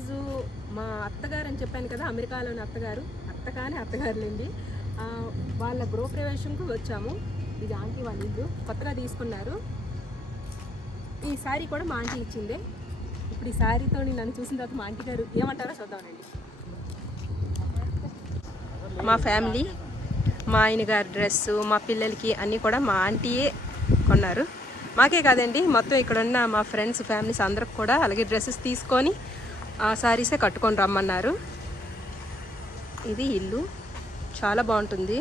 ఈరోజు మా అత్తగారు అని చెప్పాను కదా, అమెరికాలోని అత్తగారు, అత్తగారులేండి, వాళ్ళ గృహప్రవేశంకు వచ్చాము. ఇది ఆంటీ వాళ్ళ ఇల్లు, కొత్తగా తీసుకున్నారు. ఈ శారీ కూడా మా ఆంటీ ఇచ్చిందే. ఇప్పుడు ఈ శారీతో నన్ను చూసిన తర్వాత మా ఆంటీ గారు ఏమంటారో చూద్దామండి. మా ఫ్యామిలీ, మా ఆయన గారి డ్రెస్సు, మా పిల్లలకి అన్నీ కూడా మా ఆంటీయే కొన్నారు. మాకే కాదండి, మొత్తం ఇక్కడ ఉన్న మా ఫ్రెండ్స్, ఫ్యామిలీస్ అందరికి కూడా అలాగే డ్రెస్సెస్ తీసుకొని ఆ శారీసే కట్టుకొని రమ్మన్నారు. ఇది ఇల్లు చాలా బాగుంటుంది.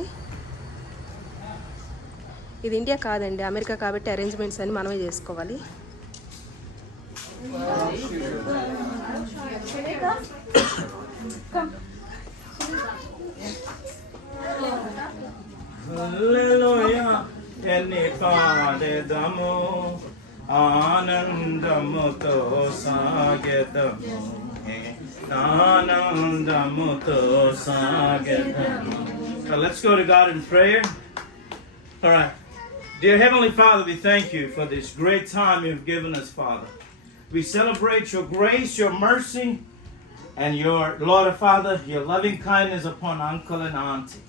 ఇది ఇండియా కాదండి, అమెరికా కాబట్టి అరేంజ్మెంట్స్ అన్ని మనమే చేసుకోవాలి. ఎన్ని పాడెదము ఆనందముతో సాగెదము, ఆనందముతో సాగెదము. So let's go to God in prayer. All right. Dear Heavenly Father, we thank you for this great time you've given us, Father. We celebrate your grace, your mercy, and your, Lord Father, your loving kindness upon Uncle and Auntie.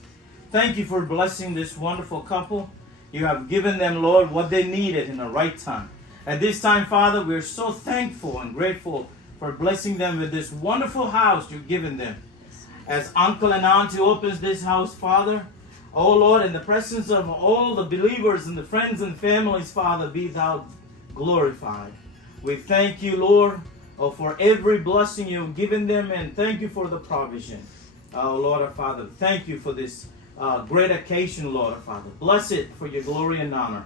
Thank you for blessing this wonderful couple. You have given them, Lord, what they needed in the right time. At this time, Father, we're so thankful and grateful for blessing them with this wonderful house you've given them. As Uncle and Auntie opens this house, Father, oh Lord, in the presence of all the believers and the friends and families, Father, be thou glorified. We thank you, Lord, for every blessing you've given them, and thank you for the provision. Oh Lord, our Father, thank you for this great occasion, Lord, our Father. Bless it for your glory and honor.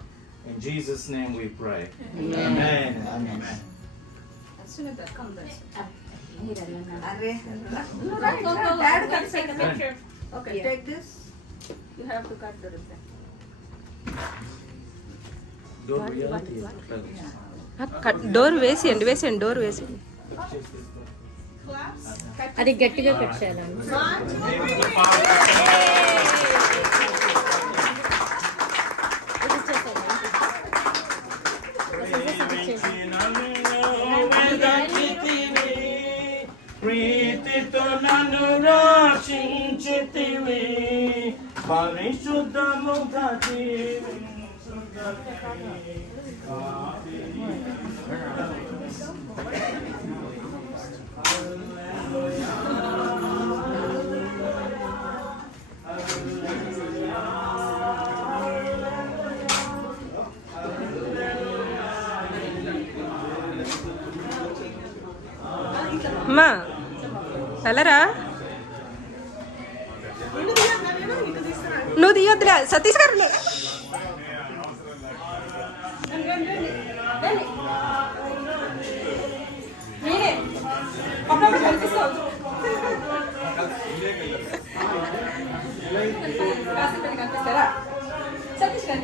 In Jesus' name we pray. Amen. Amen. Amen. As soon as that comes, okay, take this. You have to cut the ribbon. Door వేసేయండి, door వేసేయండి. అది గట్టిగా cut చేయాలి. ప్రీతితో నన్ను రక్షించితివి, పరిశుద్ధముగా అమ్మా వెళ్ళరా, నువ్వు తీయొద్దులే, సతీష్ గారు సతీష్ గారు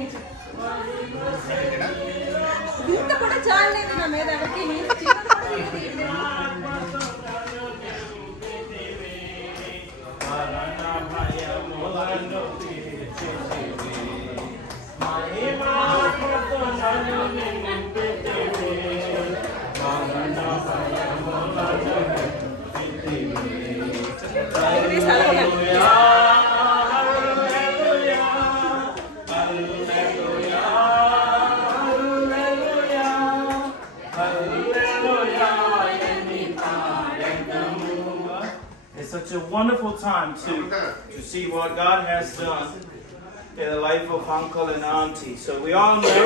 ఇంత కూడా చాలేదు నా మీద ఎవరికి. It's such a wonderful time to see what God has done in the life of Uncle and Auntie. So we all know,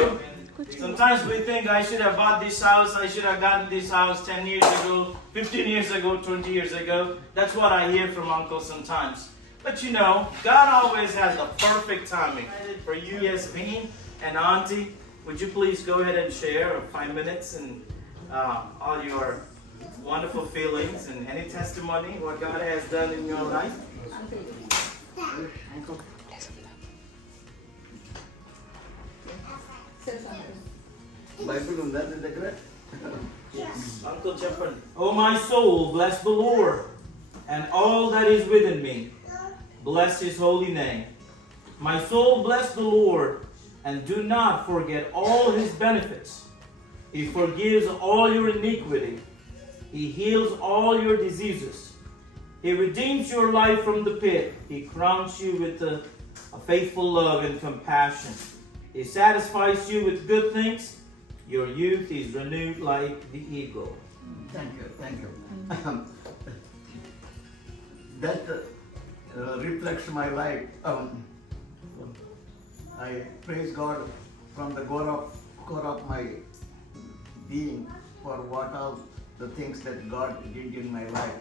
sometimes we think I should have bought this house, I should have gotten this house 10 years ago, 15 years ago, 20 years ago. That's what I hear from Uncle sometimes. But you know, God always has the perfect timing. For you, Yasmin and Auntie, would you please go ahead and share 5 minutes and all your wonderful feelings and any testimony, what God has done in your life? Uncle Chappan. Oh my soul, bless the Lord, and all that is within me, bless his holy name. My soul, bless the Lord, and do not forget all his benefits. He forgives all your iniquity. He heals all your diseases. He redeems your life from the pit. He crowns you with a faithful love and compassion. He satisfies you with good things. Your youth is renewed like the eagle. Thank you. That reflects my life. I praise God from the core of my being for what all the things that God did in my life.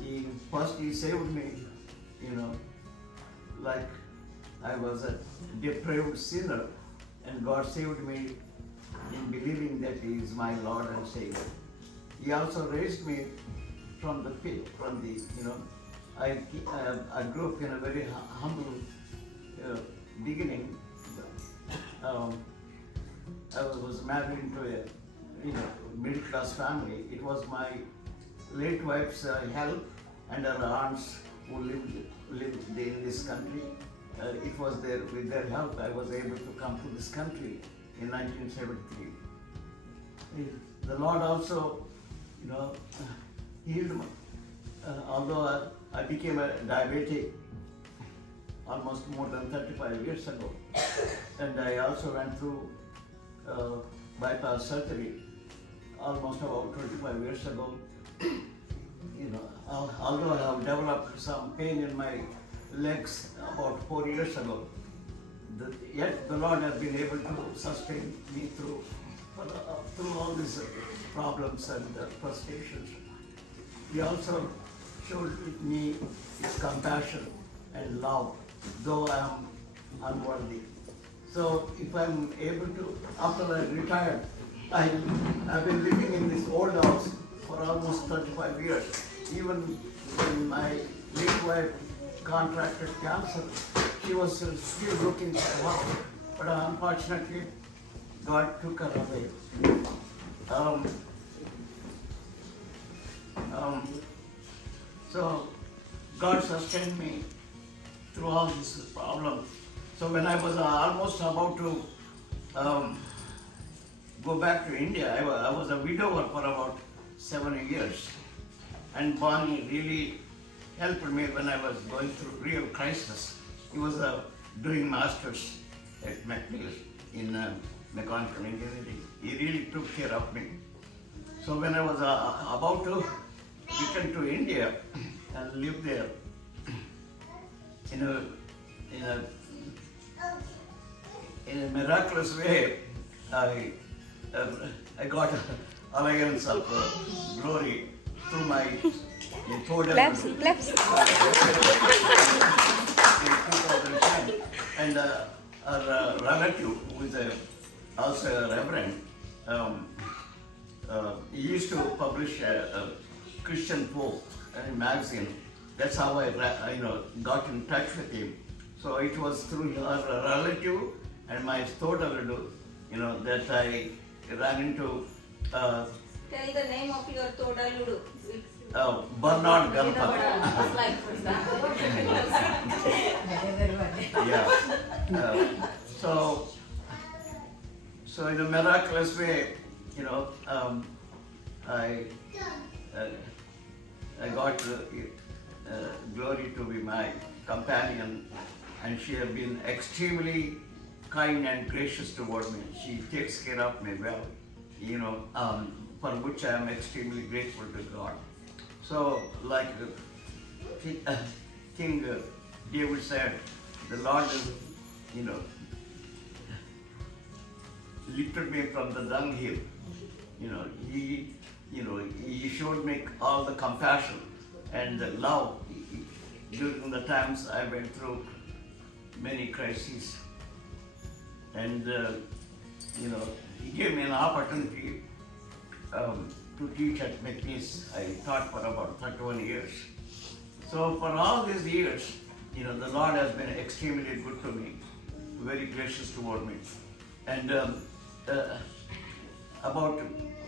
He saved me, like I was a depraved sinner, and God saved me in believing that He is my Lord and Savior. He also raised me from the pit, I grew up in a very humble beginning. I was married into a middle class family. It was my late wife's help and her aunts who lived in this country. It was with their help I was able to come to this country in 1973. The Lord also, healed me. Although I became a diabetic almost more than 35 years ago, and I also went through bypass surgery almost about 25 years ago. Although I have developed some pain in my legs about 4 years ago, yet the Lord has been able to sustain me through all these problems and frustrations. He also showed me His compassion and love, though I am unworthy. So if I'm able to, after I retired, I've been living in this old house for almost 35 years. Even when my late wife contracted cancer, she was still looking for work. But unfortunately, God took her away. So God sustained me through all these problems. So when I was almost about to go back to India, I was a widower for about 7 years. And Bonnie really helped me when I was going through real crisis. He was doing masters at McNeil in mechanical engineering. He really took care of me. So when I was about to return to India and live there, in a miraculous way, I got allegiance of glory through my total Claps. in 2010. And our relative, who is also a reverend, he used to publish a Christian Pope magazine. That's how I got in touch with him. So it was through our relative and my Todaludu, that I ran into Tell the name of your Todaludu. Bernard Ganpa. Yeah. So in a miraculous way, I got Glory to be my companion, and she has been extremely kind and gracious toward me. She takes care of me well, for which I am extremely grateful to God. So, like King David said, the Lord is, lifted me from the dunghill. He showed me all the compassion and the love during the times I went through many crises. And, he gave me an opportunity to teach at McNeese. I taught for about 31 years. So for all these years, the Lord has been extremely good to me, very gracious toward me. And about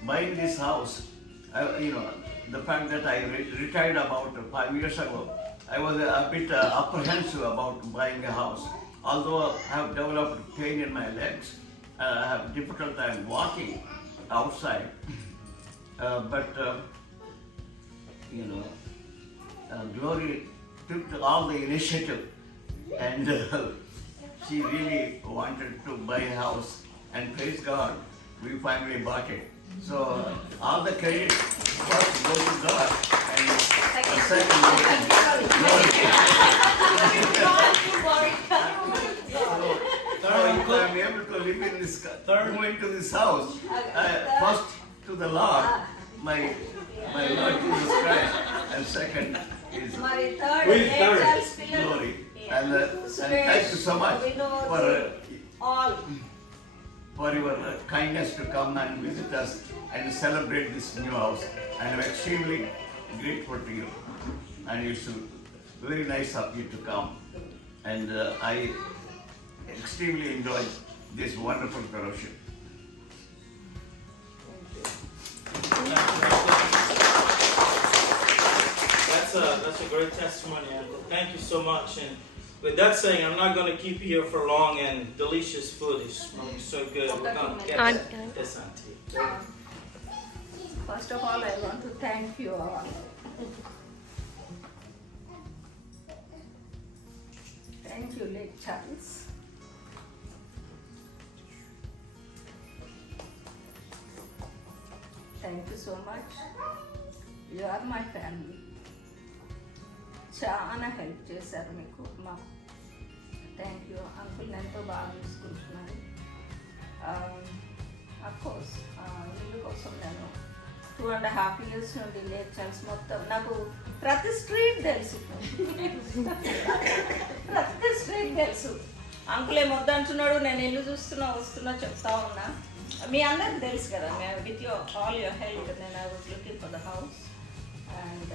buying this house, the fact that I retired about 5 years ago, I was a bit apprehensive about buying a house. Although I have developed pain in my legs, I have difficult time walking, outside. But Glory took all the initiative, and she really wanted to buy a house, and praise God, we finally bought it. So all the credit first goes to God, and second goes to Glory. So if I am able to live in this, move into this house, first to the Lord, my Lord Jesus Christ, and second is మరి third Who is third? angels పిల్లలు Glory. And thank you so much all for your kindness to come and visit us and celebrate this new house. I am extremely grateful to you, and it's very nice of you to come. And I extremely enjoy this wonderful fellowship. That's a great testimony, Uncle. Thank you so much. And with that saying, I'm not going to keep you here for long, and delicious food is smelling so good. We're going to get this auntie. first of all I want to thank you all. Thank you, Lake Charles. Thank you so much. You are my family. చాలా help చేశారు మీకు మా thank you uncle ఎంతో బాగా చూసుకుంటున్నారు. Of course ఇల్లు కోసం నేను 2.5 years నుండి నేర్చాల్సి మొత్తం నాకు ప్రతి స్ట్రీట్ తెలుసు ప్రతి స్ట్రీట్ తెలుసు. అంకుల్ ఏం వద్దంటున్నాడు, నేను ఇల్లు చూస్తున్నా వస్తున్నా చెప్తా ఉన్నా. మీ అందరికి తెలుసు కదా, విత్ ఆల్ యువర్ హెల్ప్ నేను I was looking for the house, and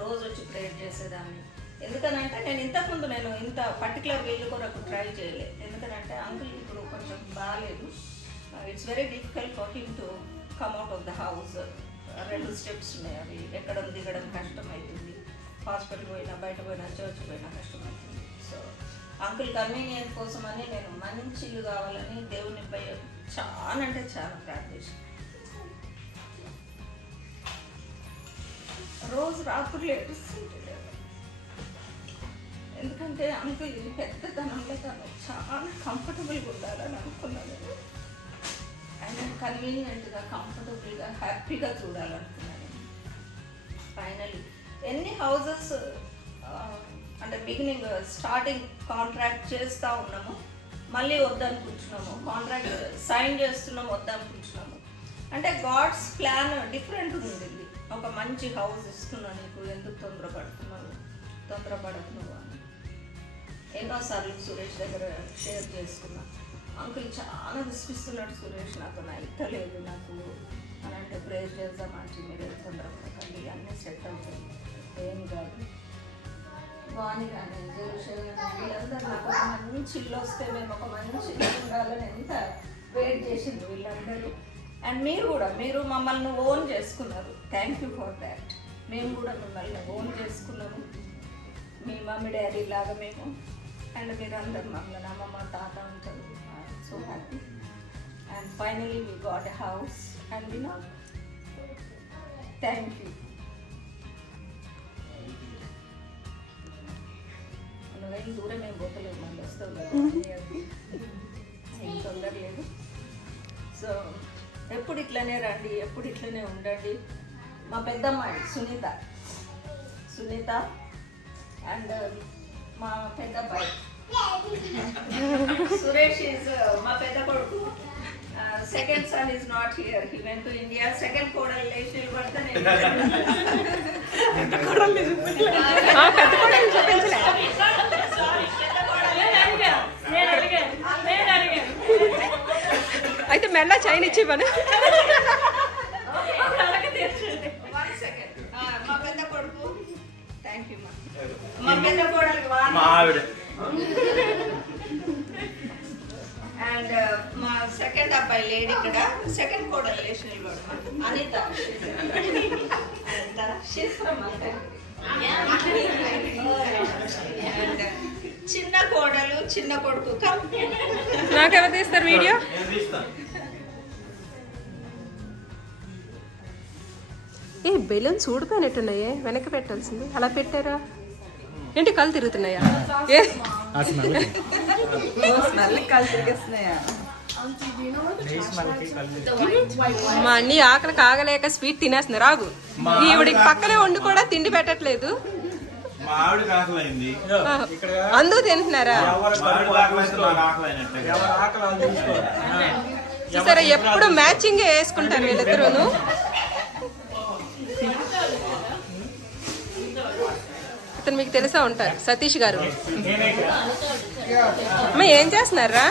రోజు వచ్చి ప్రేయర్ చేసేదాన్ని. ఎందుకనంటే నేను ఇంతకుముందు ఇంత పర్టికులర్ వీళ్ళు కొరకు ట్రై చేయలేదు. ఎందుకంటే అంకుల్ ఇప్పుడు కొంచెం బాగాలేదు. It's very difficult for him to come out of the house. 2 steps ఉన్నాయి, అవి ఎక్కడం దిగడం కష్టమవుతుంది. హాస్పిటల్ పోయినా బయట పోయినా చర్చ్ పోయినా కష్టమవుతుంది. సో అంకుల్ కన్వీనియంట్ కోసం అని నేను మంచి ఇల్లు కావాలని దేవునిపై చాలా అంటే చాలా ప్రార్థించాను. రోజు రాత్రులు ఏడుస్తుంటే, ఎందుకంటే అంకుల్ పెద్దతనంలో తను చాలా కంఫర్టబుల్గా ఉండాలని అనుకున్నాను. అండ్ కన్వీనియంట్గా కంఫర్టబుల్గా హ్యాపీగా చూడాలనుకున్నాను. ఫైనలీ ఎన్ని హౌజెస్ అంటే బిగినింగ్ స్టార్టింగ్ కాంట్రాక్ట్ చేస్తూ ఉన్నాము, మళ్ళీ వద్దనుకుంటున్నాము, కాంట్రాక్ట్ సైన్ చేస్తున్నాము వద్దనుకుంటున్నాము. అంటే గాడ్స్ ప్లాన్ డిఫరెంట్ ఉంది. ఒక మంచి హౌస్ ఇస్తున్నా, నీకు ఎందుకు తొందరపడకు నువ్వు అని ఎన్నోసార్లు సురేష్ దగ్గర షేర్ చేసుకున్నా. అంకుల్ చాలా విసిగిస్తున్నాడు, సురేష్ నాకు నా ఇట్టలేదు నాకు అని అంటే ప్రేర్ చేద్దామంటే మీరు తొందరపడకండి, అన్నీ సెట్ అవుతాయి, ఏమి కాదు బాగుంది. కానీ వీళ్ళందరూ నాకు ఒక మంచి ఇల్లు వస్తే మేము ఒక మంచి ఇల్లు ఉండాలని ఎంత వెయిట్ చేసింది వీళ్ళందరూ. అండ్ మీరు మమ్మల్ని ఓన్ చేసుకున్నారు. Thank you for that. మేము కూడా మిమ్మల్ని ఓన్ చేసుకున్నాము, మీ మమ్మీ డాడీ లాగా మేము. అండ్ మీరు అందరు మమ్మల్ని అమ్మమ్మ తాత ఉంటారు. So happy. And finally we got a house and we know thank you. నువ్వేం దూరం ఏం పోతలేదు, మళ్ళీ వస్తావు కదా, ఏం తొందర లేదు. సో ఎప్పుడు ఇట్లనే రండి, ఎప్పుడు ఇట్లనే ఉండండి. మా పెద్దమ్మాయి సునీత అండ్ మా పెద్ద అబ్బాయి సురేష్ ఈజ్ మా పెద్ద కొడుకు. Second son is not here, he went to India. Second కోడలు లేచి పడితే అయితే మెల్ల చైన్ ఇచ్చి పని. మా పెద్ద కొడుకు థ్యాంక్ యూ. మా పెద్ద కోడలు అండ్ మా సెకండ్ అబ్బాయి లేడీ ఇక్కడ. సెకండ్ కోడలు లేచి నిలబడు అనిత. చిన్న కోడలు చిన్న కొడుకు. నాకెవరు తీస్తారు వీడియో? ఏ బెలూన్స్ ఊడిపోయినట్టున్నాయే, వెనక్కి పెట్టాల్సింది. అలా పెట్టారా ఏంటి? కళ్ళు తిరుగుతున్నాయా? ఏ మా అన్ని ఆకలి కాగలేక స్వీట్ తినేస్తున్నారు. రాగు ఈవిడికి పక్కనే వండి కూడా తిండి పెట్టట్లేదు. మా ఆవిడకి ఆకలైంది, అందరూ తింటున్నారా? చూసారా, ఎప్పుడు మ్యాచింగ్ వేసుకుంటారు వీళ్ళిద్దరూను. అతను మీకు తెలిసా ఉంటారు, సతీష్ గారు. అమ్మ ఏం చేస్తున్నారా?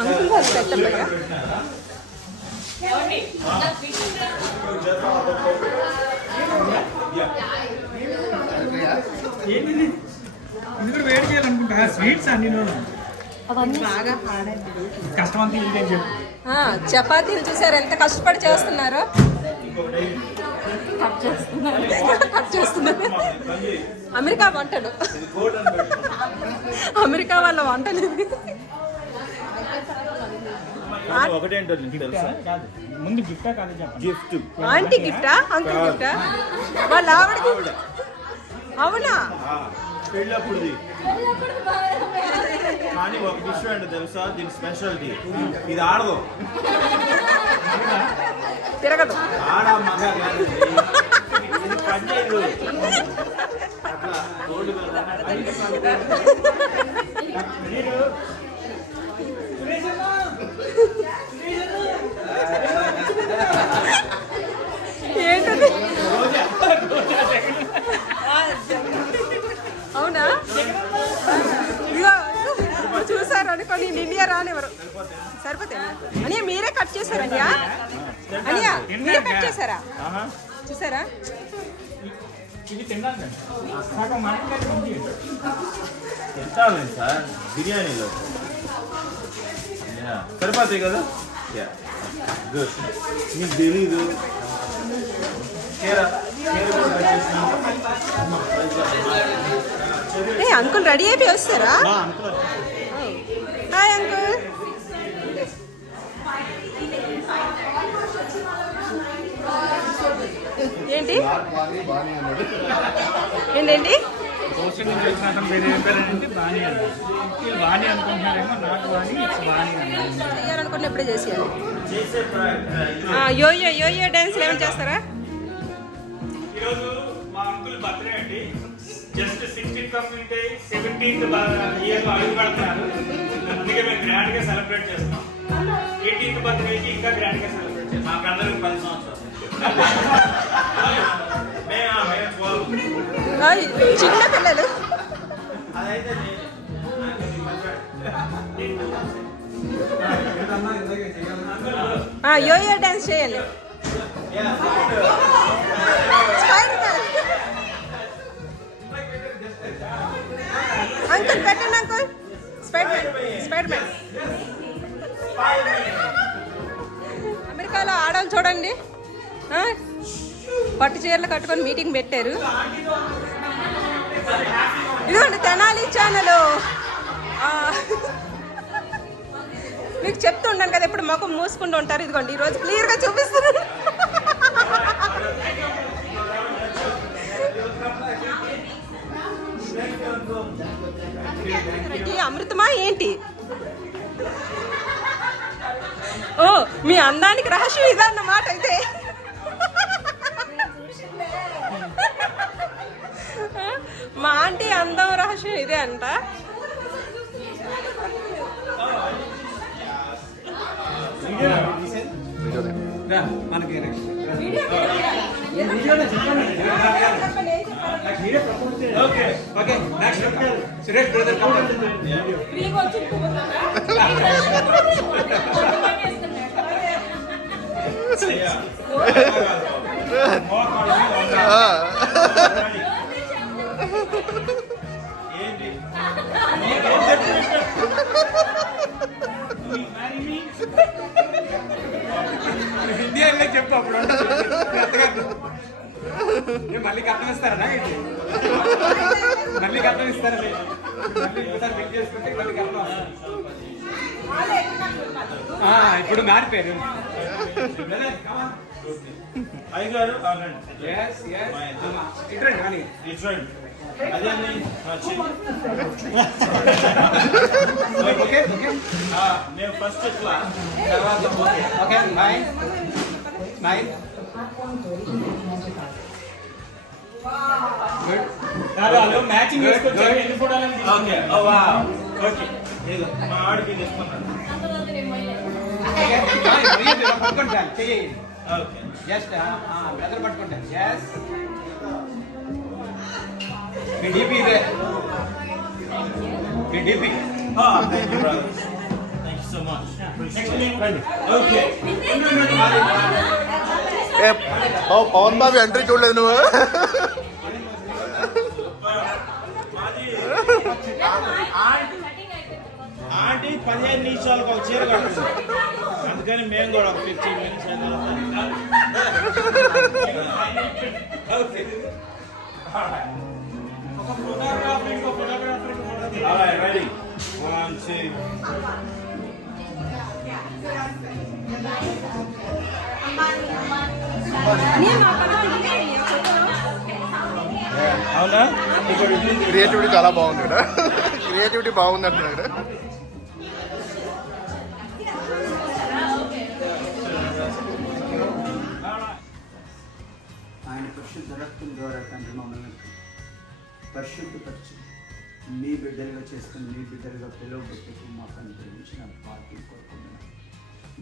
అంకుల్ వాళ్ళు పెట్టమ్మయ్యా. వేడి చేయాలనుకుంటా స్వీట్స్ అన్ని బాగా కష్టం చెప్పు. చపాతీలు చూసారు ఎంత కష్టపడి చేస్తున్నారో. కట్ చేస్తున్నారు. అమెరికా వంటలు, అమెరికా వాళ్ళ వంటలు ఇవి. ఒకటేంటో తెలుసా? ముందు గిఫ్టా కాదు గిఫ్ట్. ఆంటీ గిఫ్టా, అంకుల్ గిఫ్టా? వాళ్ళ ఆవిడ. అవునా? పెళ్ళప్పుడుది. కానీ ఒక విషయం ఏంటో తెలుసా, దీని స్పెషాలిటీ ఇది ఆడదు, తిరగదు. ఆడ మగ కాదు, ఇది పనిచేయదు. అట్లా గోల్డ్ ఏంటది? అవునా? ఇదిగో చూసారు అనుకోని ఇండియా రానివ్వరు. సరిపోతాయి అనియా, మీరే కట్ చేశారు అనియా. అనియా మీరే కట్ చేశారా? చూసారా? తింటాను సార్ బిర్యానీలో. సరిపోతాయి కదా? గుడ్. మీకు తెలీదు. అంకుల్ రెడీ అయిపోయి వస్తారా? Hi uncle. ఏంటి ఏంటండి? చేయాలనుకున్న ఎప్పుడే చేసేయాలి. యోయో యోయో డాన్స్ ఏమైనా చేస్తారా? ఈరోజు మా అంకుల్ బర్త్డే అండి. జస్ట్ 16th కంప్లీట్ అయ్యి 17th ఇయర్ లో అడుగు పెడుతున్నారు. అందుకే మేము గ్రాండ్ గా సెలబ్రేట్ చేస్తున్నాం. 18th బర్త్డేకి ఇంకా గ్రాండ్ గా సెలబ్రేట్ చేస్తాం. మాకందరికి 10 సంవత్సరాలు. చిన్న పిల్లలు. అదైతే యోయో డాన్స్ చేయాలి. అంకుల్ పెట్టండి అంకుల్. Spider man. అమెరికాలో ఆడవాళ్ళు చూడండి, పట్టు చీరలు కట్టుకొని మీటింగ్ పెట్టారు. ఇదిగోండి తెనాలి ఛానల్. మీకు చెప్తూ ఉంటాను కదా, ఎప్పుడు మొఖం మూసుకుంటూ ఉంటారు. ఇదిగోండి ఈరోజు క్లియర్గా చూపిస్తున్నారు. అమృతమా ఏంటి? ఓ, మీ అందానికి రహస్యం ఇదన్నమాట అయితే. మా ఆంటీ అందం రహస్యం ఇదే అంట. సురేష్ బ్రదర్ ఇండియా చెప్పు. అప్పుడు మళ్ళీ కట్నం ఇస్తారా? మళ్ళీ కట్నం ఇస్తారా? మళ్ళీ చేసుకుంటే మళ్ళీ కట్నం. ఇప్పుడు మారిపోయారు. అయ్యగారు ఇట్రండి కానీ ఇట్రండి అదే ఓకే ఓకే నేను ఫస్ట్ క్లాస్ తర్వాత okay bye bye. Good matching వేసుకొచ్చారు. ఎన్ని ఫోటోలు ఓకే ఓ వావ్ ఓకే మా ఆడికి తీసుకున్నాను పట్టుకోండి సార్ చెయ్యి ఓకే జస్ట్ బ్రదర్ పట్టుకోండి. ఎస్ మీ డీపీ ఇదే మీ DP. Thank you brother thank you so much okay Pavan బాబు ఎంట్రీ చూడలేదు నువ్వు. ఆంటీ 15 నిమిషాలకు ఒక చీర కడుతుంది అందుకని మేము కూడా ఒక 15 minutes ఓకే alright ready 1 2 అవునా ఇప్పుడు క్రియేటివిటీ చాలా బాగుంది ఇక్కడ. క్రియేటివిటీ బాగుంది అంటున్నాడు ఇక్కడ. ఆయన పరిశుద్ధ రక్తం ద్వారా తండ్రి మమ్మల్ని పరిశుద్ధపరిచి మీ బిడ్డలుగా చేసుకుని మీ బిడ్డలుగా పిలువబెట్టుకు మాకు అనుగ్రహించిన భాగ్యం కోరుకుంటున్నాను.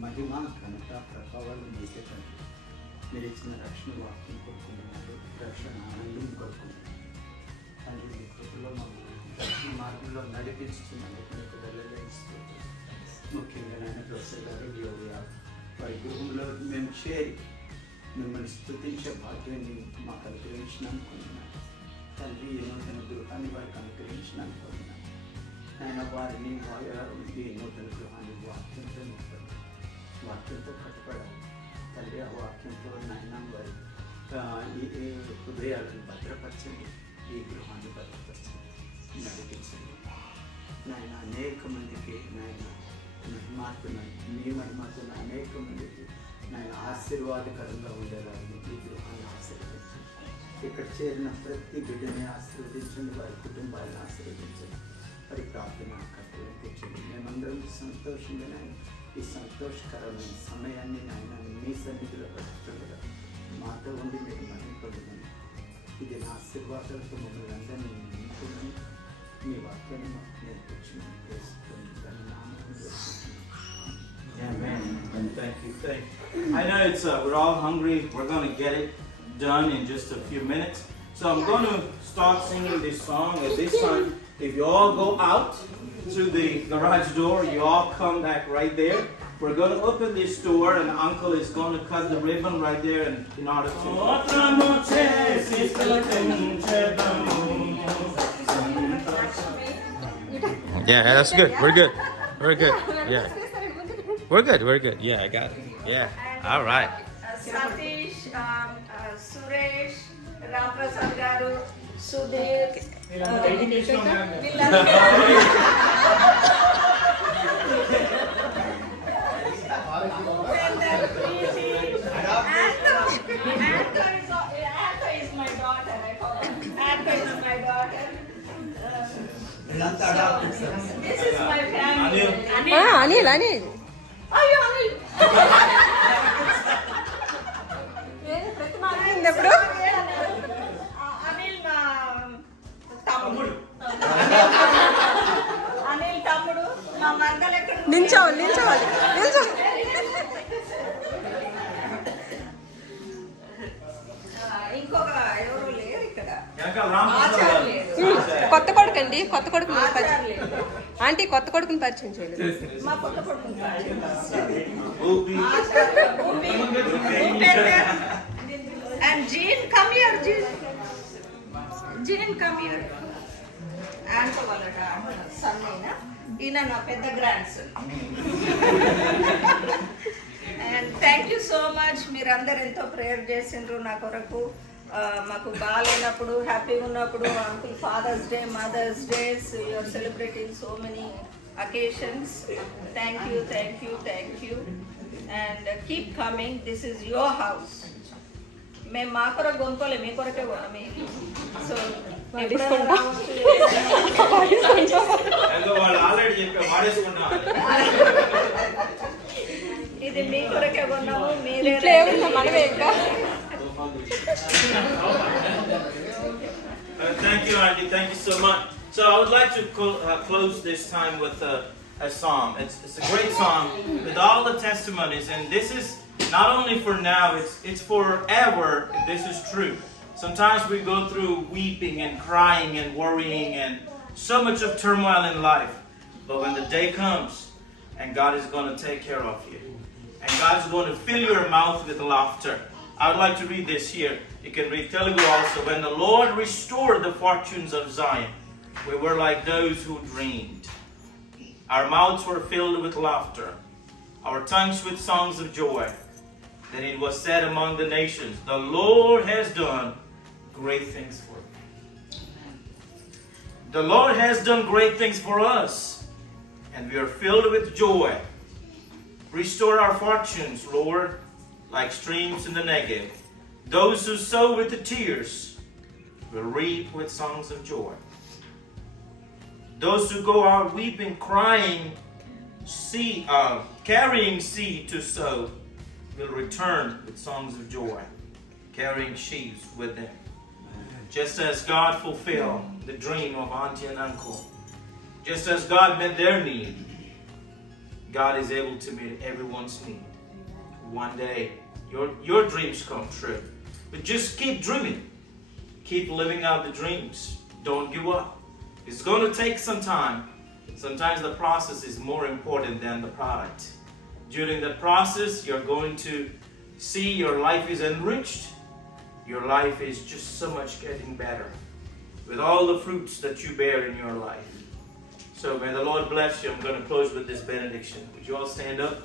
మహిమ ఘనత ప్రభావాలు మీకే తండ్రి. మీరు ఇచ్చిన రక్షణ వాక్యం కోరుకుంటున్నారు. రక్షణ ఆనందం కోరుకుంటున్నారు తండ్రి. మీ కృపలో మమ్మల్ని మార్గంలో నడిపించుతున్నందుకు మీకు వెళ్ళలేస్తూ ముఖ్యంగా నాయన ప్రొఫెసర్ గారు యోగా వారి గృహంలో మేము చేరి మిమ్మల్ని స్తుతించే భాగ్యాన్ని మాకు అనుగ్రహించిననుకున్నాను తండ్రి. ఈ నూతన గృహాన్ని వారికి అనుగ్రహించిననుకున్నాను ఆయన. వారిని ఈ నూతన గృహాన్ని వాక్యంతో నింపండి. వాక్యంతో కట్టుబడాలి తండ్రి. ఆ వాక్యంతో నాయన వారి ఈ హృదయాలను భద్రపరచండి. ఈ గృహాన్ని భద్రపరచండి, నడిపించండి నాయన. అనేక మందికి నాయన మహిమాత్మని మీ మహిమాత్మ అనేక మందికి నాయన ఆశీర్వాదకరంగా ఉండేలాగా ఈ గృహాన్ని ఆశీర్వదించండి. ఇక్కడ చేరిన ప్రతి బిడ్డని ఆశీర్వదించండి. వారి కుటుంబాలను ఆశీర్వదించండి. వారి ప్రార్థన కట్టలు కూర్చొని మేమందరం సంతోషంగా ఈ సంతోషకరమైన సమయాన్ని నాయన మీ సన్నిధిలో పెట్టుకుంటారు. మాతో ఉండి మీరు మహింపడుతుంది. ఇది నా ఆశీర్వాదాలతో మమ్మల్ని అందరినీ నింపుకుని మీ వాక్యాన్ని మాకు నేర్పించమని తెలుసుకొని దాని నామములో Amen. And thank you. I know it's we're all hungry. We're going to get it done in just a few minutes. So I'm going to start singing this song. At this time, if you all go out to the garage door, you all come back right there. We're going to open this door, and Uncle is going to cut the ribbon right there, and in order to. Yeah, that's good. We're good. We're good. Yeah. We're good. We're good. Yeah, I got it. Yeah. All right. Satish, Suresh, Ramprasad గారు, సుధీర్ అనిల్ అనిల్ ఎప్పుడు అనిల్ మా తమ్ముడు. అనిల్ తమ్ముడు. మా మరదలు ఎక్కడ నిల్చోవాలి నిల్చోవాలి నిల్చో. ఇంకొక ఎవరు లేరు ఇక్కడ. కొత్త కొడుకు అండి. కొత్త కొడుకు ఆచారం లేదు. ఆంటీ కొత్త కొడుకుని పరిచయం చేయలేదు. మా కొత్త కొడుకు Ooh, and Jean, come here, Jean. Jean, come here. Aunt వాళ్ళ son అయినా ఈయన నా పెద్ద grand son. And thank you so much. మీరందరూ ఎంతో ప్రేయర్ చేసిండ్రు నా కొరకు. మాకు బాగాలేనప్పుడు, హ్యాపీగా ఉన్నప్పుడు, uncle father's day, mother's days, you're celebrating so many occasions. Thank you, thank you, thank you. And keep coming. This is your house. మేము మా కొరకు కొనుక్కోలే, మీ కొరకే కొన్నాం మీ ఇల్లు. సో ఏదో వాళ్ళు ఆల్రెడీ చెప్పారు వాడేసుకున్నాం. ఇది మీ కొరకే కొన్నాము, మీరే ఇంట్లో ఏముందో మనమే ఇంకా. Thank you, Auntie. Thank you so much. So I would like to close this time with a psalm. It's a great psalm with all the testimonies, and this is not only for now, it's forever. This is true. Sometimes we go through weeping and crying and worrying and so much of turmoil in life. But when the day comes and God is going to take care of you, and God is going to fill your mouth with laughter. I would like to read this here. You can read Telugu also. When the Lord restored the fortunes of Zion, we were like those who dreamed. Our mouths were filled with laughter, our tongues with songs of joy. Then it was said among the nations, the Lord has done great things for me. The Lord has done great things for us, and we are filled with joy. Restore our fortunes, Lord, like streams in the Negev. Those who sow with the tears will reap with songs of joy. Those who go out weeping, crying, carrying seed to sow, will return with songs of joy, carrying sheaves with them. Just as God fulfilled the dream of Auntie and Uncle, just as God met their need, God is able to meet everyone's need. One day, your dreams come true. But just keep dreaming. Keep living out the dreams. Don't give up. It's going to take some time. Sometimes the process is more important than the product. During the process, you're going to see your life is enriched. Your life is just so much getting better with all the fruits that you bear in your life. So may the Lord bless you. I'm going to close with this benediction. Would you all stand up?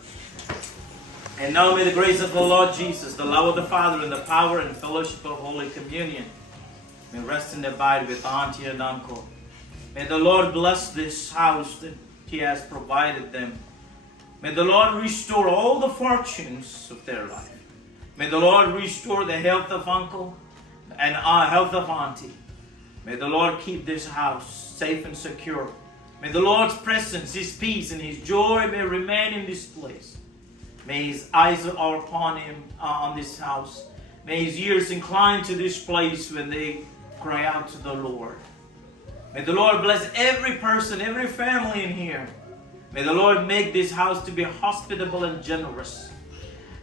And now may the grace of the Lord Jesus, the love of the Father, and the power and fellowship of Holy Communion may rest and abide with Auntie and Uncle. May the Lord bless this house that He has provided them. May the Lord restore all the fortunes of their life. May the Lord restore the health of Uncle and health of Auntie. May the Lord keep this house safe and secure. May the Lord's presence, His peace, and His joy may remain in this place. May His eyes are upon him on this house. May His ears incline to this place when they cry out to the Lord. May the Lord bless every person, every family in here. May the Lord make this house to be hospitable and generous.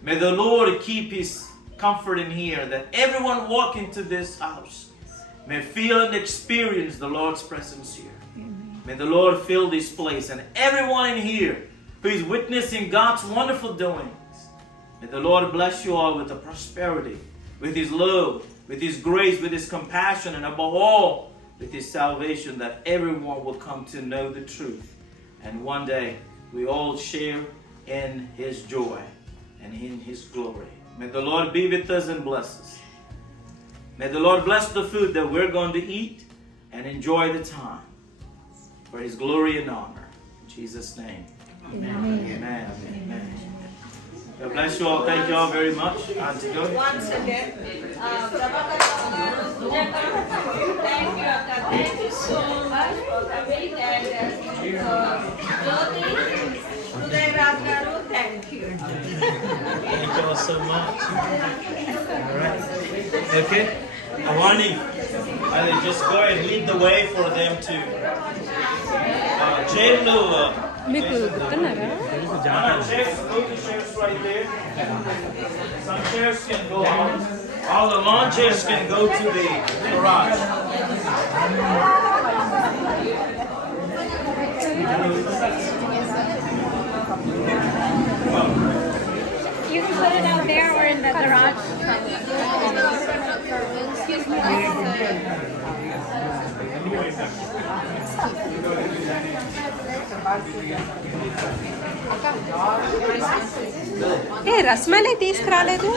May the Lord keep His comfort in here, that everyone walk into this house may feel and experience the Lord's presence here. May the Lord fill this place, and everyone in here who is witnessing God's wonderful doings, may the Lord bless you all with the prosperity, with His love, with His grace, with His compassion, and above all, with His salvation, that everyone will come to know the truth. And one day, we all share in His joy and in His glory. May the Lord be with us and bless us. May the Lord bless the food that we're going to eat and enjoy the time for His glory and honor. In Jesus' name. Amen. Amen. Amen. God bless you all. Thank you all very much. Auntie, go. once again, Prabhakar garu, Vijay garu, thank you, Akka. Thank you so much for coming. And Jyoti, Udayraj garu, thank you. Thank you all so much. All right. Okay. Awani, I'll just go and lead the way for them to jail. మీకు గుర్తున్నారా? Chairs, go to chairs right there. Some chairs can go on. All the lawn chairs can go to the garage. You can put it out there or in the garage. ఏ రస్మలై తీసుకురాలేదు?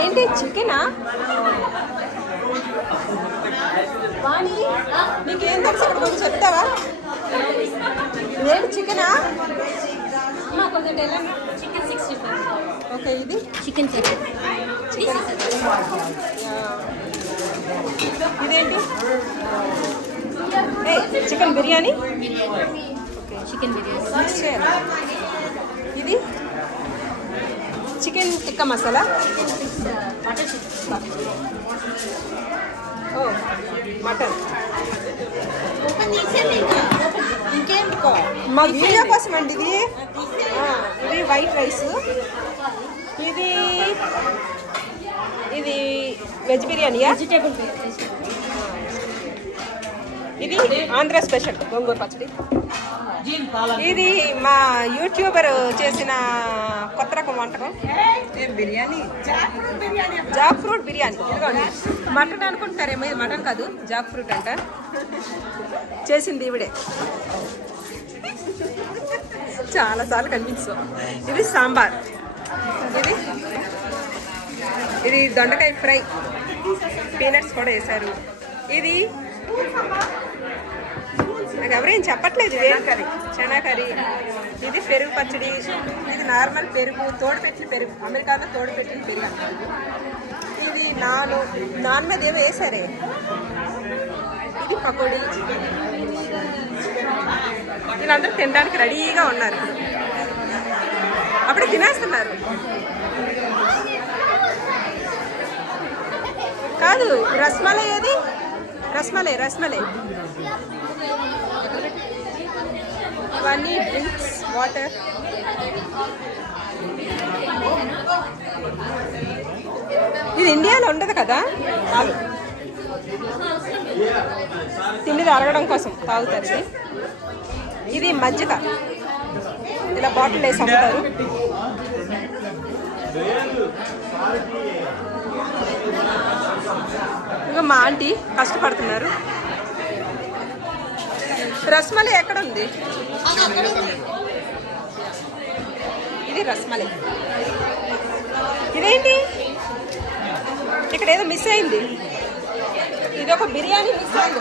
ఏంటి చికెనా? వాణి నీకేం తెలుసు ఇక్కడ కొంచెం చెప్తావా? ఏంటి చికెనా? కొంచెం Chicken 65. ఓకే, ఇది Chicken 30. ఇదేంటి? Chicken biryani. Chicken biryani. Mix చేయాలి. ఇది chicken tikka masala. Butter chicken. ఓ మటన్. మా వీడియో కోసం అండి ఇది. ఇది వైట్ రైస్. ఇది వెజ్ బిర్యానీయా? Vegetable. ఇది ఆంధ్ర స్పెషల్ గోంగూర పచ్చడి. ఇది మా యూట్యూబర్ చేసిన కొత్త రకం వంటకం బిర్యానీ, జాక్ ఫ్రూట్ బిర్యానీ. ఇదిగోండి, మటన్ అనుకుంటారేమో, ఇది మటన్ కాదు, జాక్ ఫ్రూట్ అంట. చేసింది ఇవిడే, చాలాసార్లు కనిపించు. ఇది సాంబార్. ఇది దొండకాయ ఫ్రై, పీనట్స్ కూడా వేశారు. ఇది నాకు ఎవరేం చెప్పట్లేదు. వేరు కర్రీ, చనా కర్రీ. ఇది పెరుగు పచ్చడి. ఇది నార్మల్ పెరుగు, తోడుపెట్టిన పెరుగు, అమెరికాలో తోడుపెట్టిన పెరుగు అంటారు. ఇది నాన్ మీద ఏమో వేసారే. ఇది పకోడీ. వీళ్ళందరూ తినడానికి రెడీగా ఉన్నారు. అప్పుడే తినేస్తున్నారు. కాదు, రస్మలై ఏది? రస్మలై. ఇవన్నీ డ్రింక్స్, వాటర్. ఇది ఇండియాలో ఉండదు కదా, తిండిది అరగడం కోసం తాగుతారు. ఇది మజ్జిగ, ఇలా బాటిల్ వేసి అమ్ముతారు. ఇంకా మా ఆంటీ కష్టపడుతున్నారు. రస్మలై ఎక్కడ ఉంది? ఇది రస్మలై. ఇదేంటి ఇక్కడ ఏదో మిస్ అయింది. ఇది ఒక బిర్యానీ మిస్ అయింది.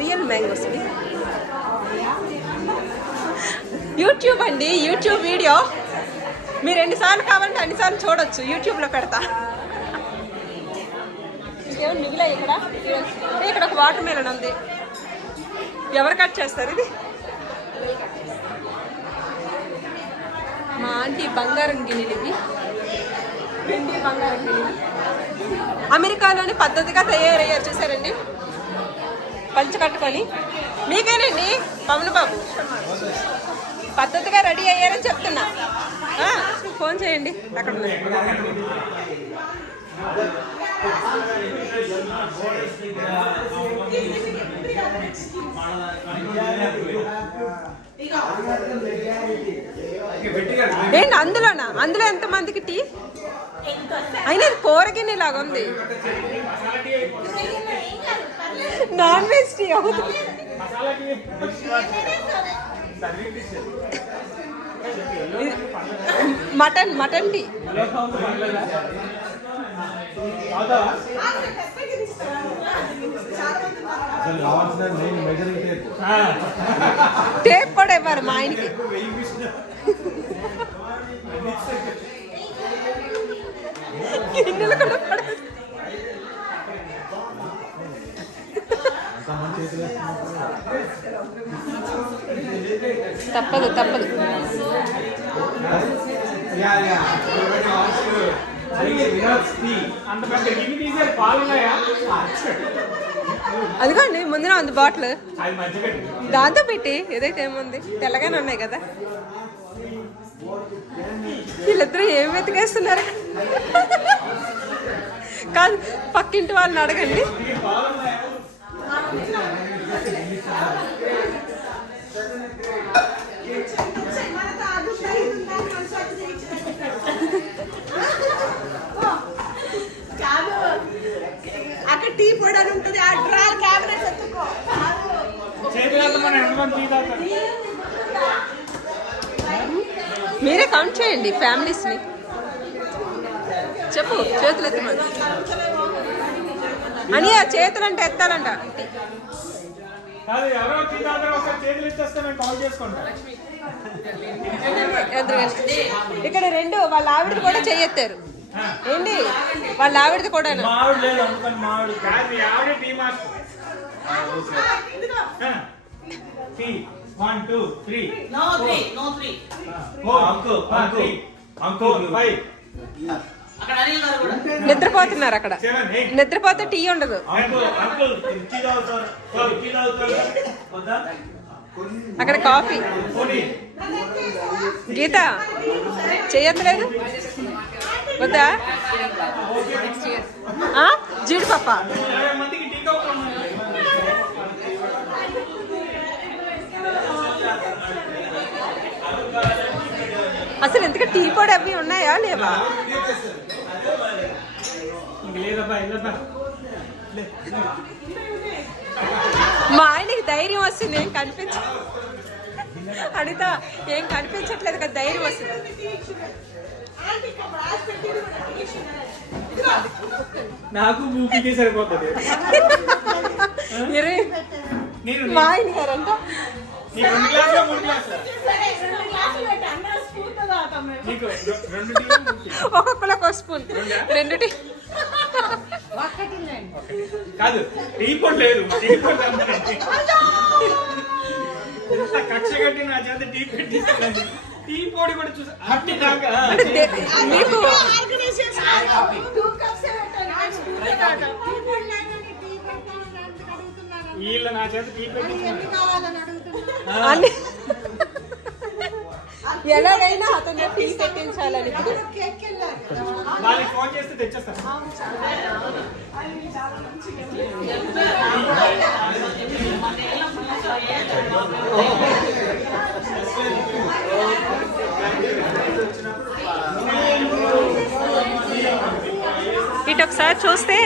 Real mangoes. ఇది యూట్యూబ్ అండి, యూట్యూబ్ వీడియో. మీరు ఎన్నిసార్లు కావాలంటే అన్నిసార్లు చూడొచ్చు. యూట్యూబ్లో పెడతా. ఇంకేమైనా మిగిలా ఇక్కడ ఒక వాటర్ మెలన్ ఉంది. ఎవరు కట్ చేస్తారు? ఇది మా ఆంటీ బంగారం గిన్నెలు. ఇవి వెండి బంగారం గిన్నెలు. అమెరికాలోని పద్ధతిగా తయారయ్యారు, చూసారండి, పంచ కట్టుకొని. మీకేనండి పవన్ బాబు పద్ధతిగా రెడీ అయ్యారని చెప్తున్నా. ఫోన్ చేయండి, అక్కడ ఉంది. ఏంటి అందులో ఎంతమందికి టీ? అయినా కూరగిన్నె లాగా ఉంది. నాన్ వెజ్ టీ అవుతుంది. Mutton tea. టేప్ కూడా ఇవ్వాలి మా ఆయనకి. గిన్నెలు కూడా పడదు. తప్పదు. అదిగోండి ముందున ఉంది బాటిల్. దాంతో పెట్టి ఏదైతే ఏముంది, తెల్లగానే ఉన్నాయి కదా. వీళ్ళిద్దరూ ఏం వెతికేస్తున్నారు? కాదు, పక్కింటి వాళ్ళని అడగండి. అక్కడ టీ పొడి ఉంటుంది. ఆ డ్రాల్ క్యాబినెట్ ఎత్తుకో. మీరే కౌంట్ చేయండి ఫ్యామిలీస్ని. చెప్పు, చేతులు ఎత్తమని. అని ఆ చేతులు అంటే ఎత్తాలంట. కాదు, ఎవరో కింద అందరూ ఒకసారి చేతులు ఇచ్చేస్తే మేము కాల్ చేసుకుంటాం. ఇక్కడ రెండు వాళ్ళ ఆవిడది కూడా చెయ్యెత్తారు ఏంటి, వాళ్ళ ఆవిడది కూడా. మావిడ లేదు అందుకని మావిడ కాదు, మీ ఆవిడ tea master. 1 2 3 No three. Uncle uncle uncle 5 అక్కడ అనిల్ గారు కూడా. నిద్రపోతున్నారు అక్కడ. 7 8 నిద్రపోతే టీ ఉండదు. అంకుల్ అంకుల్ టీ తాగుతారు, టీ తాగుతారు వద్దా? అక్కడ కాఫీ. గీత చెయ్యట్లేదు వద్దా? జీడిపప్ప. 20 మందికి టీ కప్పు. అసలు ఎందుకు టీ పొడి అవి ఉన్నాయా లేవా? ఇంక లేదబ్బా, వెళ్ళబ్బా. మా ఆయనకి ధైర్యం వస్తుంది, ఏం కనిపించ అడిగితే ఏం కనిపించట్లేదు కదా, ధైర్యం వస్తుంది. నాకు మూకీకి సరిపోతుంది. నేను మా ఆయన గారంట నీకు 2 గ్లాసులా 3 గ్లాసులా? నీకు 2 టీ ఒక్కొక్కరికి ఒక స్పూన్, 2 టీ. కాదు, టీ పొడి లేదు. టీ పొడి అమ్మండి. ఇంత కక్ష కట్టి నా చేత టీ పెట్టించండి. టీ పొడి కూడా చూసా అట్టి దాకా మీకు వీళ్ళ నా చేత టీ పెట్టించారు. అన్ని ఎలాగైనా అతను టీ పెట్టించాలని ఇప్పుడు. వాళ్ళకి ఫోన్ చేస్తే తెచ్చేస్తాను. ఇటు ఒకసారి చూస్తే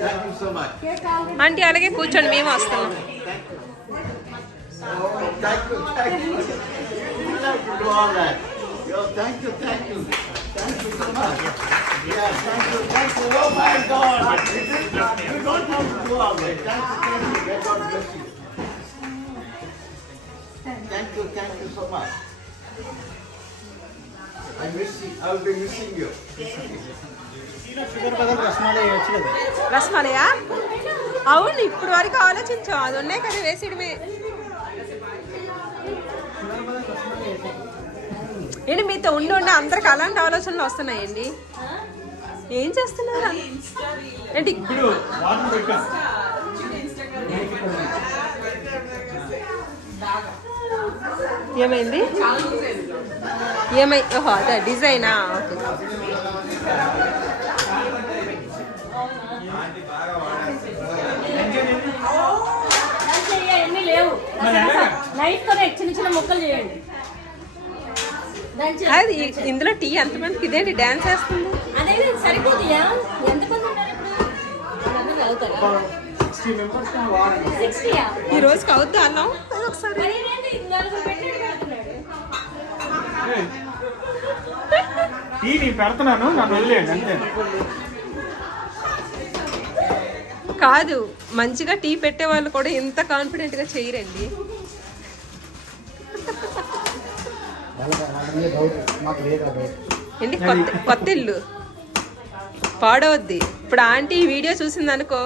Thank you so much. Aunty అలాగే కూర్చోండి, మేము వస్తున్నాం. Thank you. You have to do all that. Thank you so much. Yeah, thank you. Oh my God. You don't have to do all that. Thank you. May God bless you. Thank you so much. I will be missing you. రస్మలయా? అవును, ఇప్పుడు వరకు ఆలోచించాం, అది ఉన్నాయి కదా వేసేయడమే. ఏంటి మీతో ఉండి అందరికి అలాంటి ఆలోచనలు వస్తున్నాయండి? ఏం చేస్తున్నారు ఏంటి? ఏమైంది? ఓహో అదే డిజైనా? ఓకే. అన్ని లేవు, నైఫ్ తో చిన్న చిన్న ముక్కలు చేయండి. అది ఇందులో టీ ఎంతమందికి ఇదేంటి డాన్స్ వేస్తుంది? అనేది సరిపోతుందా? ఎంతమంది ఉన్నారు ఇప్పుడు? అవుతారా? 60 ఈ రోజుకి అవుద్దా అన్నాం ఒకసారి. టీ నేను పెడుతున్నాను, నన్ను వదిలేయండి అంతే. కాదు, మంచిగా టీ పెట్టే వాళ్ళు కూడా ఇంత కాన్ఫిడెంట్ గా చేయరండి. ఏంటి కొత్త ఇల్లు పాడవద్ది. ఇప్పుడు ఆంటీ ఈ వీడియో చూసింది అనుకో,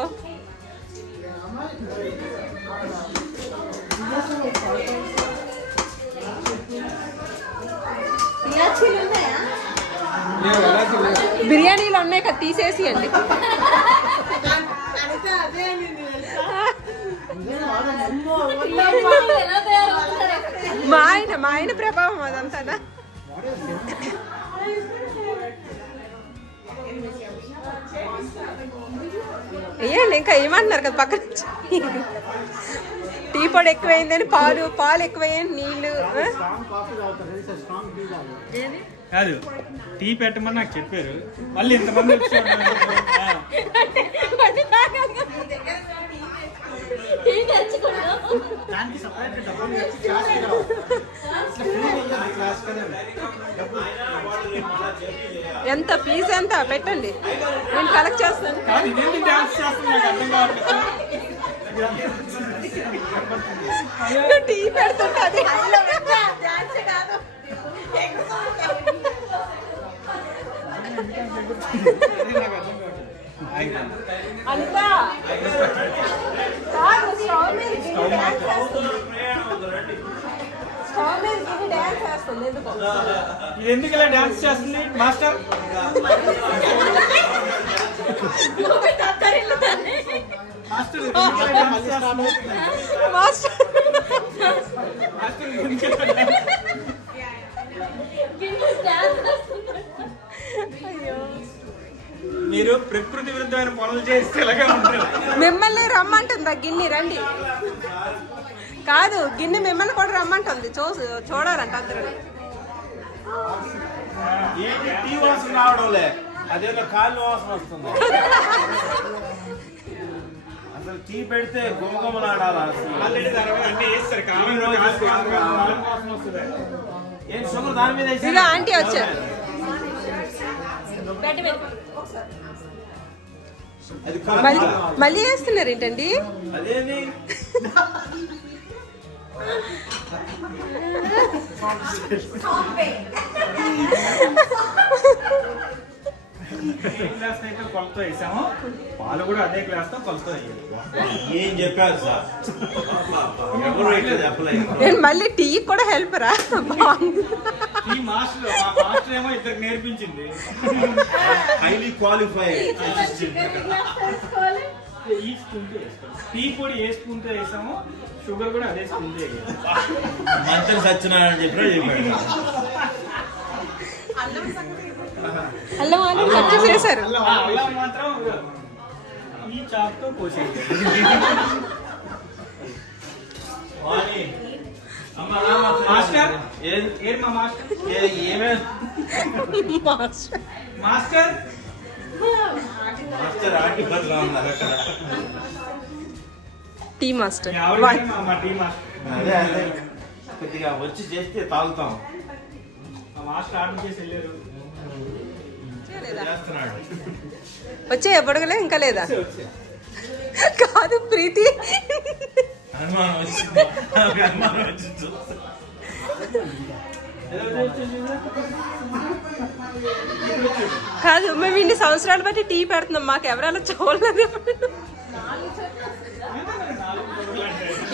బిర్యానీలో ఉన్నాయి కదా తీసేసి అండి. మా ఆయన ప్రభావం అదంతా. వేయండి, ఇంకా ఏమంటున్నారు కదా పక్కన నుంచి. టీ పొడి ఎక్కువైందని పాలు ఎక్కువయ్యాయని నీళ్ళు. కాదు, టీ పెట్టమని నాకు చెప్పారు, మళ్ళీ ఇంతమంది వచ్చి ఎంత ఫీజు ఎంత పెట్టండి, నేను కలెక్ట్ చేస్తాను. డాన్స్ చేస్తున్నా నాకు అర్థం కావట్లేదు. టీ పెడుతుంటది. అంతా డాన్స్ చేస్తుంది. ఎందుకు ఇది ఎందుకు ఇలా డాన్స్ చేస్తుంది మాస్టర్? మీరు ప్రకృతి విరుద్ధమైన పనులు చేస్తే ఇలాగే ఉంటారు. మిమ్మల్ని రమ్మంటుందా గిన్ని? రండి. కాదు, గిన్నె మిమ్మల్ని కూడా రమ్మంటుంది. చూడాలంట అందరూ. టీ వాసన రావడంలే, అదేదో కాళ్ళు వాసన వస్తుంది. అసలు టీ పెడితే గుమగుమలాడాలా? ఏం షుగర్ దాని మీద ఇక ఆంటీ వచ్చారు. మళ్ళీ వేస్తున్నారు ఏంటండి? అదేంటి గ్లాస్ అయితే కొలత వేసాము, పాలు కూడా అదే గ్లాస్ తో కొలత వేయాలి. ఏం చెప్పారు సార్? ఎవరు ఇట్లా చెప్పలేదు. నేను మళ్ళీ టీ కూడా హెల్ప్ రా. ఈ మాస్టర్ ఏమో ఇద్దరు నేర్పించింది. Highly qualified. ఈ స్పూన్ తో వేస్తాం. టీ పొడి ఏ స్పూన్ తో వేసామో షుగర్ కూడా అదే స్పూన్ తో వేయాలి. మంత్రి సత్యనారాయణ చెప్పాడు. అల్లం కట్ చేసేసారు. అల్లం మాత్రం ఈ చాక్ తో కోసేయాలి. మాస్టర్ ఏం మా మాస్టర్ ఏమే మాస్టర్ మాస్టర్ ఆంటీ బదులు ఉన్నారు అక్కడ. Tea master. మా టీ మాస్టర్. అదే అదే కొద్దిగా వచ్చి చేస్తే తాగుతాం. మా మాస్టర్ ఆర్డర్ చేసి వెళ్ళారు. చేస్తున్నాడు. వచ్చే ఎప్పటికలే ఇంకా లేదా? కాదు ప్రీతి, అనుమానం వచ్చింది. అనుమానం వచ్చి చూస్తా. కాదు మేము ఇన్ని సంవత్సరాలు బట్టి టీ పెడుతున్నాం, మాకు ఎవరైనా చూడలేదు.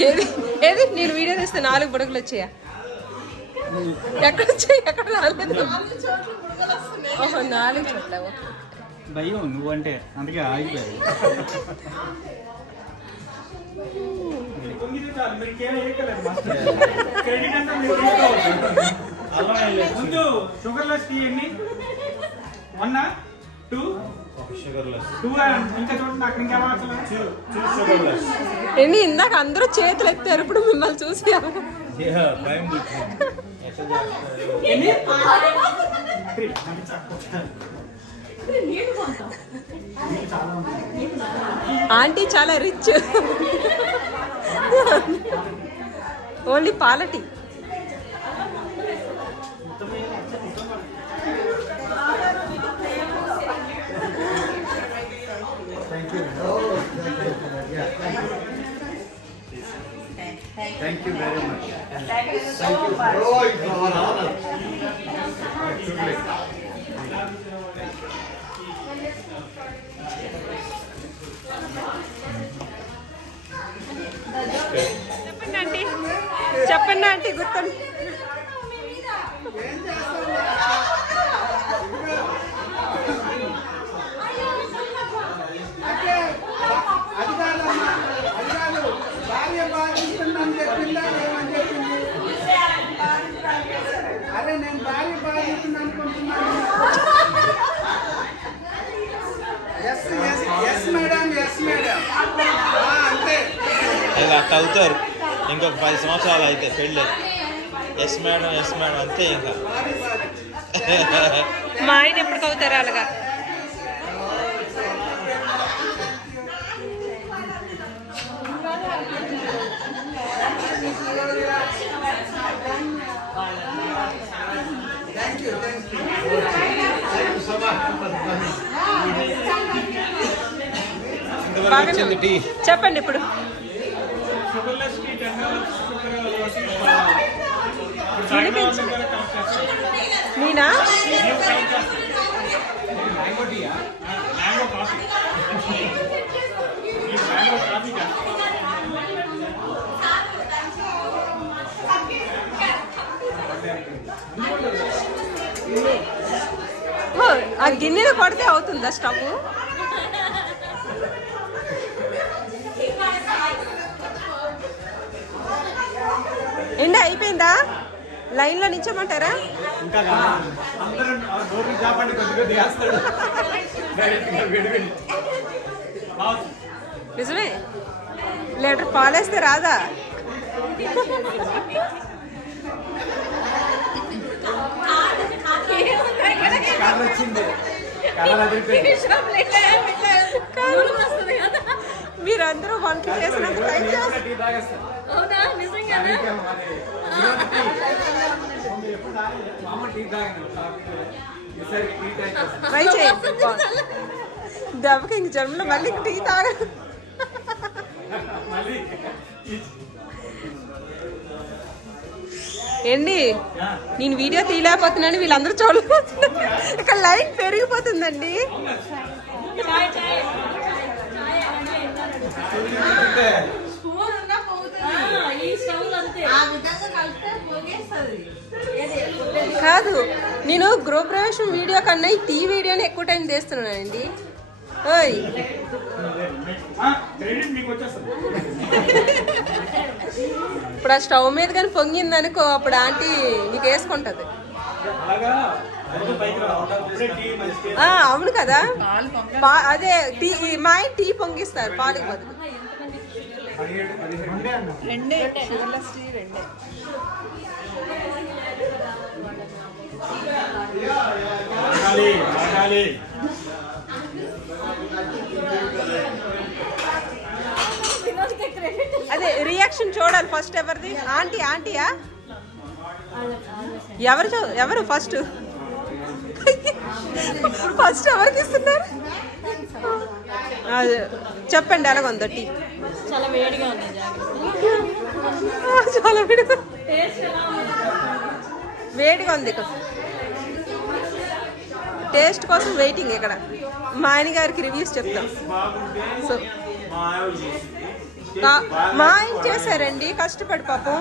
ఏది ఏది నేను వీడియో తీస్తే 4 బుడగలు వచ్చాయా? ఎక్కడ వచ్చాయి? ఎక్కడ రాలేదు. ఓహో 4 చోట్ల. భయం నువ్వంటే, అందుకే ఆగిపోయాయి. క్రెడిట్ అంతా మీరు తీసుకోవాలి. ముందు షుగర్ లెస్ టీ ఎన్ని? 1 2 షుగర్ లెస్. 2 ఇంకా చూడండి, నాకు ఇంకా షుగర్ లెస్. ఏంటి ఇందాక అందరూ చేతులు ఎత్తారు, ఇప్పుడు మిమ్మల్ని చూసి భయం పుట్టింది. ఎట్లా చేస్తారు? ఎన్ని? 3 ఆంటీ చాలా రిచ్. ఓన్లీ పాల tea. Thank you very much. Thank you so much. Oh, it's our honor. Truly. చెప్పండి ఆంటీ గుర్తు. ఇక అట్ట అవుతారు. ఇంకొక 10 సంవత్సరాలు అయితే పెళ్ళి. ఎస్ మేడం అంతే ఇంకా. మా ఆయన ఎప్పుడు అవుతారు అలాగా. ఇంతవరకు వచ్చింది టీ. చెప్పండి ఇప్పుడు. షుగర్లెస్ టీ 10 వినిపించు. నేనా? Mango coffee. మ్యాంగో కాఫీ ఓ, ఆ గిన్నెలో కొడితే అవుతుందా స్టవ్? ఎండ అయిపోయిందా? లైన్లో నిల్చోమంటారా? నిజమే, లీటర్ పాలేస్తే రాదా? మీరందరూ వంటలు చేసినంత టైం ట్రై చేయండి. దెబ్బకి ఇంక జన్మలో మళ్ళీ టీ తాగ. ఏండి, నేను వీడియో తీయలేకపోతున్నాను, వీళ్ళందరూ చూడలేకపోతున్నారు. ఇక్కడ లైన్ పెరిగిపోతుందండి. కాదు, నేను గృహప్రవేశం వీడియో కన్నా ఈ టీ వీడియోని ఎక్కువ టైం తీస్తున్నానండి. ఓయ్, ఇప్పుడు ఆ స్టవ్ మీద కానీ పొంగిందనుకో, అప్పుడు ఆంటీ నీకు వేసుకుంటది. అవును కదా, అదే టీ, మా ఆయన టీ పొంగిస్తారు పాలకు బదులు. రెండే. అదే రియాక్షన్ చూడాలి ఫస్ట్. ఎవరిది? ఆంటీయా? ఎవరు ఫస్ట్ ఎవరికి ఇస్తున్నారు? చెప్పండి, ఎలాగుందో టీ? చాలా వేడిగా ఉంది. చాలా వేడిగా ఉంది. టేస్ట్ కోసం వెయిటింగ్ ఇక్కడ. మా ఆయన గారికి రివ్యూస్ చెప్తాం. సో మా ఆయన చేశారండి కష్టపడి పాపం.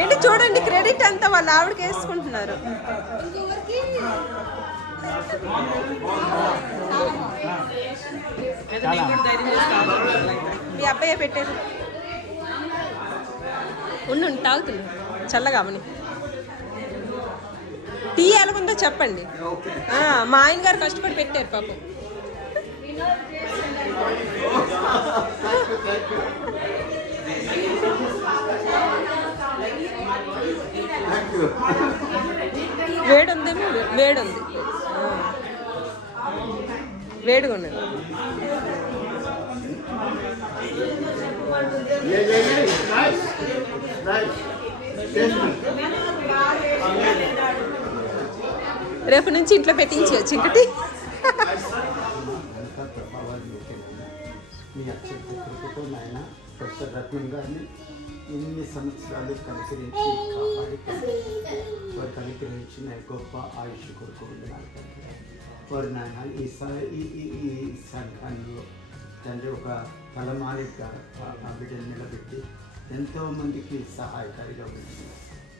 ఏంటి చూడండి, క్రెడిట్ అంతా వాళ్ళ ఆవిడకి వేసుకుంటున్నారు. మీ అబ్బాయి పెట్టారు. ఉండు, తాగుతున్నా చల్లగా అవని. టీ ఎలాగుందో చెప్పండి. మా ఆయన గారు కష్టపడి పెట్టారు పాపం. వేడుంది, వేడిగా ఉన్నది. రేపు నుంచి ఇంట్లో పెట్టించవచ్చు ఇంకటి. మీ అత్యంత కృపతో నాయన ప్రొఫెసర్ రత్నం గారిని ఇన్ని సంవత్సరాలు కనికరించి కాపాడి వారికి అనుగ్రహించిన గొప్ప ఆయుష్ కోరుకుంటున్నారు. వారు నాయన ఈ సంఘంలో తండ్రి ఒక తలమాలిగా ఆ బిడ్డను నిలబెట్టి ఎంతోమందికి సహాయకారిగా ఉంటుంది.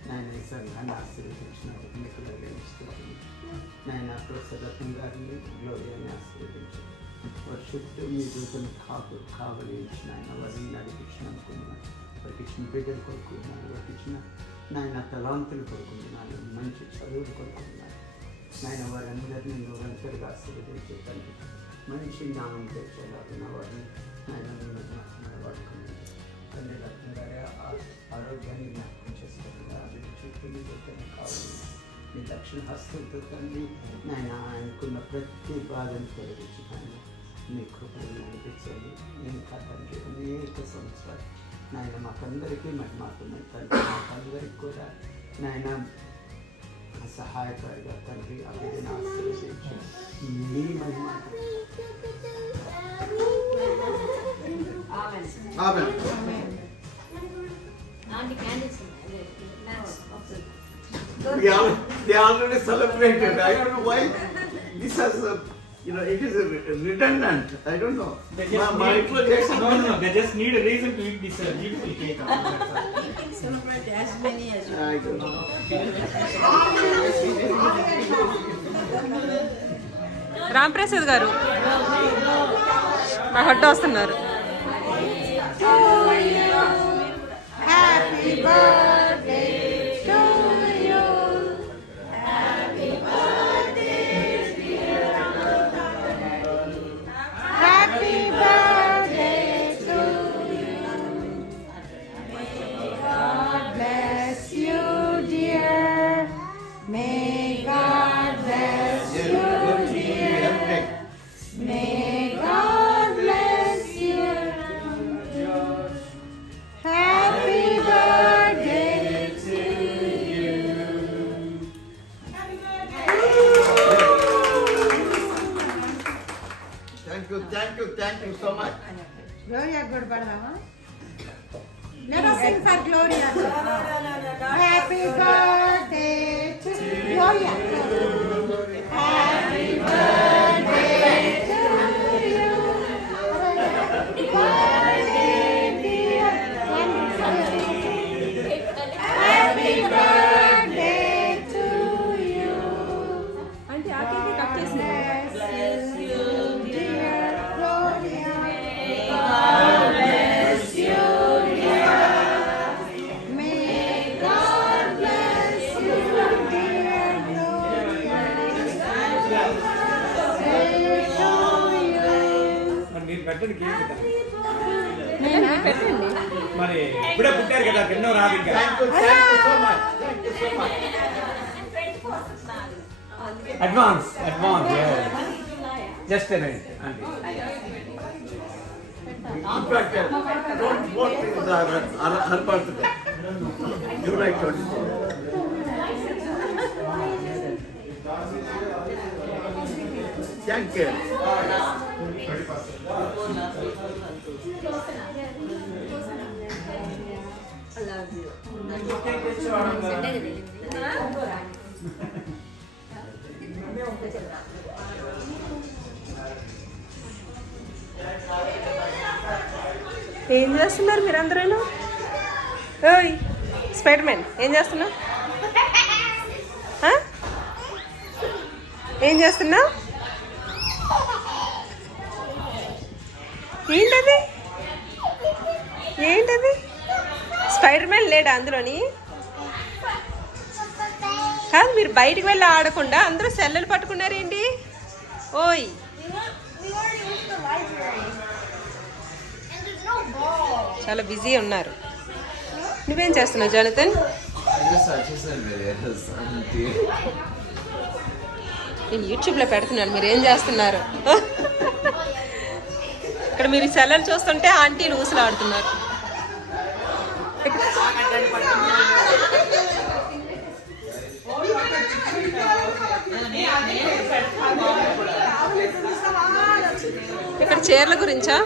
నాయన ఈ సంఘాన్ని ఆశీర్వదించినందుకు మీకు నిర్వహిస్తున్నాను. నాయన ప్రొఫెసర్ రత్నం గారిని గ్లోరియాని ఆశీర్వదించారు. వారి చుట్టూ మీ దూతను కావలించిన ఆయన వారిని నడిపించినందుకున్నాను. వారికి ఇచ్చిన బిడ్డలు కొడుకున్నాను, వారికి ఇచ్చిన నాయన తలాంతులు కొడుకుంటున్నాను, మంచి చదువులు కొడుకుంటున్నాను. నాయన వారందరినీ నిరంతరంగా ఆశీర్వదించేదాన్ని మంచి జ్ఞానం తెచ్చేలాగా వారిని నాయన వాడుకున్నాను. మీ బిడ్డను కావాలి. మీ దక్షిణ హస్తంతో తండ్రి నాయన ఆయనకున్న ప్రతి బాధను తొలగించి నాయన మీ కృపను నడిపించండి. ఇంకా తండ్రి అనేక సంవత్సరాలు నాయన మాకందరికీ మహిమాత్మ తండ్రి, మాకందరికి కూడా నాయన సహాయకారిగా తండ్రి ఆ బిడ్డను ఆశీర్వదించి మీ మహిమ They already celebrated. I don't know why this has it is redundant. I don't know. Michael Jackson. No. They just need a reason to eat this beautiful cake. Celebrate as many as you I don't know. Ramprasad గారు మా హడ్డ వస్తున్నారు. Happy birthday to you. Happy birthday, dear Happy birthday to you. May God bless you, dear. May God bless you, dear. May God bless you. Happy birthday to you. Thank you so much. Gloria, good Badama. Let us sing for Gloria. Happy birthday to Gloria. Happy birthday to you. Happy birthday, dear. Happy birthday to you. అంటే ఆ cake cut చేసింది. Bless you, dear Gloria. God bless you, dear. May God bless you, dear Gloria. Say to you. మరి మీరు పెట్టండి cake పెట్టండి. మరి ఇప్పుడే పుట్టారు కదా ఎన్నో రాదు ఇంకా. Thank you so much. Thank you so much. Advance just అండి. In fact, don't vote for her birthday. July 24. Thank you. ఏం చేస్తున్నారు మీరందరూ? ఓయ్ స్పైడర్ మ్యాన్ ఏం చేస్తున్నావు? ఏం చేస్తున్నావు? ఏంటది? ఏంటది? స్పైడర్ మ్యాన్ లేడా అందులోని? కాదు, మీరు బయటికి వెళ్ళి ఆడకుండా అందరూ సెల్లలు పట్టుకున్నారేంటి? ఓయ్ చాలా బిజీ ఉన్నారు. నువ్వేం చేస్తున్నావు జానతన్? నేను యూట్యూబ్లో పెడుతున్నాను, మీరు ఏం చేస్తున్నారు? ఇక్కడ మీరు సెల్లలు చూస్తుంటే ఆంటీలు ఊసలాడుతున్నారు. ఇక్కడ చీరల గురించా?